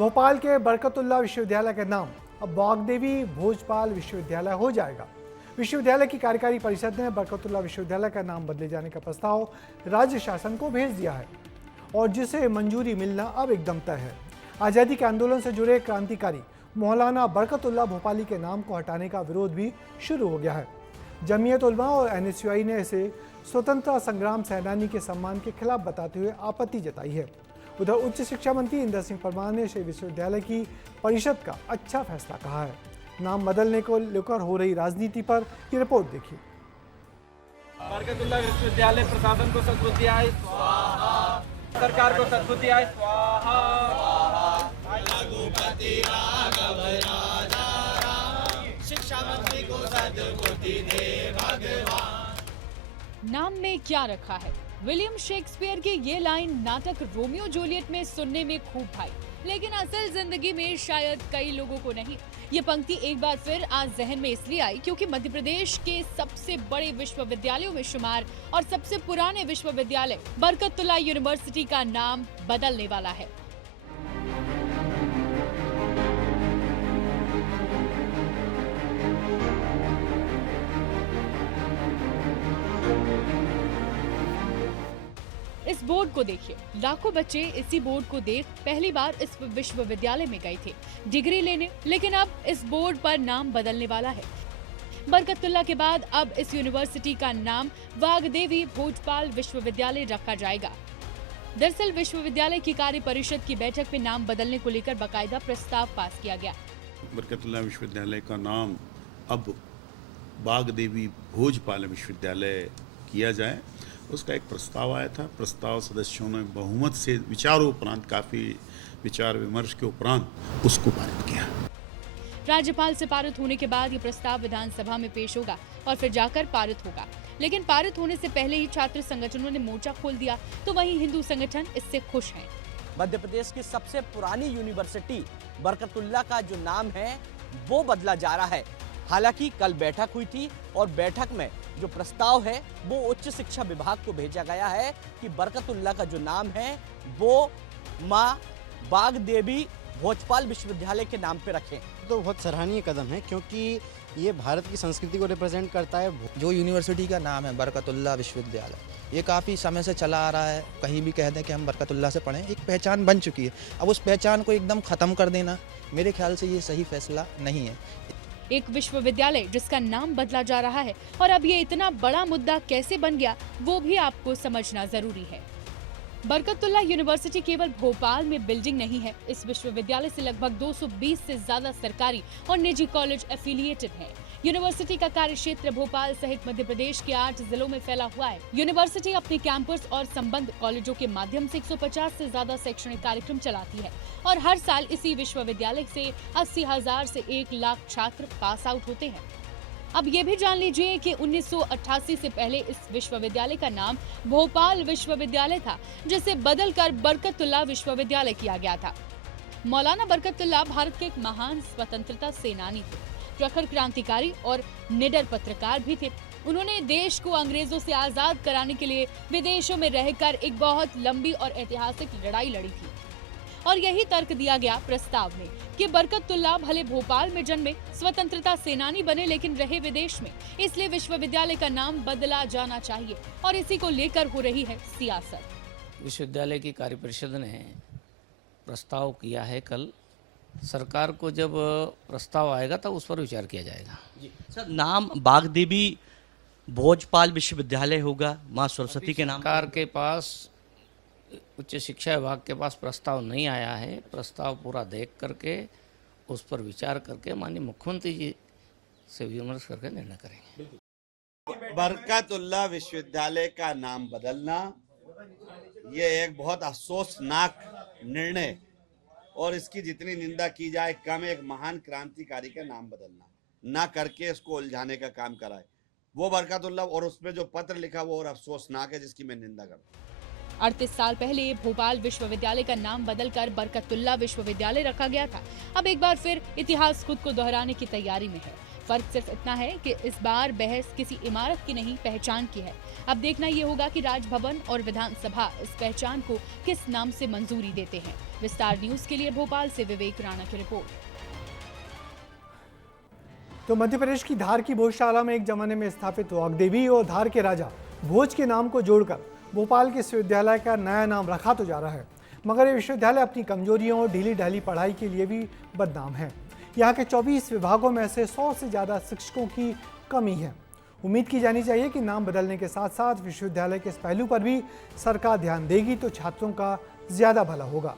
भोपाल के बरकतुल्ला विश्वविद्यालय का नाम अब वाग्देवी भोजपाल विश्वविद्यालय हो जाएगा। विश्वविद्यालय की कार्यकारी परिषद ने बरकतुल्ला विश्वविद्यालय का नाम बदले जाने का प्रस्ताव राज्य शासन को भेज दिया है और जिसे मंजूरी मिलना अब एकदम तय है। आज़ादी के आंदोलन से जुड़े क्रांतिकारी मौलाना बरकतुल्ला भोपाली के नाम को हटाने का विरोध भी शुरू हो गया है। जमीयत उलमा और एनएसयूआई ने इसे स्वतंत्रता संग्राम सेनानी के सम्मान के खिलाफ बताते हुए आपत्ति जताई है। उधर उच्च शिक्षा मंत्री इंदर सिंह परमार ने श्री विश्वविद्यालय की परिषद का अच्छा फैसला कहा है। नाम बदलने को लेकर हो रही राजनीति पर ये रिपोर्ट देखिए। बरकतुल्ला विश्वविद्यालय प्रशासन को सद्बुद्धि आए स्वाहा, सरकार को सद्बुद्धि आए स्वाहा। शिक्षा मंत्री को सद्बुद्धि दे भगवान। नाम में क्या रखा है? विलियम शेक्सपियर की ये लाइन नाटक रोमियो जूलियट में सुनने में खूब भाई, लेकिन असल जिंदगी में शायद कई लोगों को नहीं। ये पंक्ति एक बार फिर आज जहन में इसलिए आई क्योंकि मध्य प्रदेश के सबसे बड़े विश्वविद्यालयों में शुमार और सबसे पुराने विश्वविद्यालय बरकतुल्ला यूनिवर्सिटी का नाम बदलने वाला है। इस बोर्ड को देखिए, लाखों बच्चे इसी बोर्ड को देख पहली बार इस विश्वविद्यालय में गए थे डिग्री लेने, लेकिन अब इस बोर्ड पर नाम बदलने वाला है। बरकतुल्ला के बाद अब इस यूनिवर्सिटी का नाम वाग्देवी भोजपाल विश्वविद्यालय रखा जाएगा। दरअसल विश्वविद्यालय की कार्य परिषद की बैठक में नाम बदलने को लेकर बाकायदा प्रस्ताव पास किया गया। बरकतुल्ला विश्वविद्यालय का नाम अब वाग्देवी भोजपाल विश्वविद्यालय किया जाए, उसका एक प्रस्ताव आया था। प्रस्ताव सदस्यों ने बहुमत से विचारोपरांत, काफ़ी विचार विमर्श के उपरांत उसको पारित किया। राज्यपाल से पारित होने के बाद ये प्रस्ताव विधानसभा में पेश होगा और फिर जाकर पारित होगा, लेकिन पारित होने से पहले ही छात्र संगठनों ने मोर्चा खोल दिया, तो वहीं हिंदू संगठन इससे खुश हैं। मध्य प्रदेश की सबसे पुरानी यूनिवर्सिटी बरकतुल्ला का जो नाम है वो बदला जा रहा है। हालांकि कल बैठक हुई थी और बैठक में जो प्रस्ताव है वो उच्च शिक्षा विभाग को भेजा गया है कि बरकतुल्ला का जो नाम है वो माँ वाग्देवी भोजपाल विश्वविद्यालय के नाम पे रखें। तो बहुत सराहनीय कदम है क्योंकि ये भारत की संस्कृति को रिप्रेजेंट करता है। जो यूनिवर्सिटी का नाम है बरकतुल्ला विश्वविद्यालय, ये काफ़ी समय से चला आ रहा है। कहीं भी कह दें कि हम बरकतुल्ला से पढ़ें, एक पहचान बन चुकी है। अब उस पहचान को एकदम ख़त्म कर देना मेरे ख्याल से ये सही फैसला नहीं है। एक विश्वविद्यालय जिसका नाम बदला जा रहा है और अब ये इतना बड़ा मुद्दा कैसे बन गया वो भी आपको समझना जरूरी है। बरकतुल्ला यूनिवर्सिटी केवल भोपाल में बिल्डिंग नहीं है। इस विश्वविद्यालय से लगभग 220 से ज्यादा सरकारी और निजी कॉलेज एफिलिएटेड हैं। यूनिवर्सिटी का कार्य क्षेत्र भोपाल सहित मध्य प्रदेश के 8 जिलों में फैला हुआ है। यूनिवर्सिटी अपने कैंपस और संबंध कॉलेजों के माध्यम से 150 से ज्यादा शैक्षणिक कार्यक्रम चलाती है और हर साल इसी विश्वविद्यालय से 80,000 से 1 लाख छात्र पास आउट होते हैं। अब ये भी जान लीजिए कि 1988 से पहले इस विश्वविद्यालय का नाम भोपाल विश्वविद्यालय था, जिसे बदलकर बरकतुल्ला विश्वविद्यालय किया गया था। मौलाना बरकतुल्ला भारत के एक महान स्वतंत्रता सेनानी थे, प्रखर क्रांतिकारी और निडर पत्रकार भी थे। उन्होंने देश को अंग्रेजों से आजाद कराने के लिए विदेशों में रहकर एक बहुत लंबी और ऐतिहासिक लड़ाई लड़ी थी और यही तर्क दिया गया प्रस्ताव में कि बरकतुल्ला भले भोपाल में जन्मे, स्वतंत्रता सेनानी बने, लेकिन रहे विदेश में, इसलिए विश्वविद्यालय का नाम बदला जाना चाहिए और इसी को लेकर हो रही है सियासत। विश्वविद्यालय की कार्य परिषद ने प्रस्ताव किया है। कल सरकार को जब प्रस्ताव आएगा तब उस पर विचार किया जाएगा। सर, नाम वाग्देवी भोजपाल विश्वविद्यालय होगा माँ सरस्वती के नाम। सरकार के पास, उच्च शिक्षा विभाग के पास प्रस्ताव नहीं आया है। प्रस्ताव पूरा देख करके उस पर विचार करके माननीय मुख्यमंत्री जी से विमर्श करके निर्णय करेंगे। बरकतुल्ला विश्वविद्यालय का नाम बदलना ये एक बहुत अफसोसनाक निर्णय और इसकी जितनी निंदा की जाए कम। एक महान क्रांतिकारी का नाम बदलना ना करके इसको उलझाने का काम कराए वो बरकतुल्ला, और उसमें जो पत्र लिखा वो और अफसोसनाक है, जिसकी मैं निंदा करता हूँ। 38 साल पहले भोपाल विश्वविद्यालय का नाम बदलकर बरकतुल्लाह विश्वविद्यालय रखा गया था। अब एक बार फिर इतिहास खुद को दोहराने की तैयारी में है। फर्क सिर्फ इतना है कि इस बार बहस किसी इमारत की नहीं, पहचान की है। अब देखना ये होगा कि राजभवन और विधानसभा इस पहचान को किस नाम से मंजूरी देते हैं। विस्तार न्यूज के लिए भोपाल से विवेक राणा की रिपोर्ट। तो मध्य प्रदेश की धार की भोजशाला में एक जमाने में स्थापित वाग्देवी और धार के राजा भोज के नाम को जोड़कर भोपाल के विश्वविद्यालय का नया नाम रखा तो जा रहा है, मगर ये विश्वविद्यालय अपनी कमजोरियों और ढीली ढाली पढ़ाई के लिए भी बदनाम है। यहाँ के 24 विभागों में से 100 से ज़्यादा शिक्षकों की कमी है। उम्मीद की जानी चाहिए कि नाम बदलने के साथ साथ विश्वविद्यालय के इस पहलू पर भी सरकार ध्यान देगी तो छात्रों का ज़्यादा भला होगा।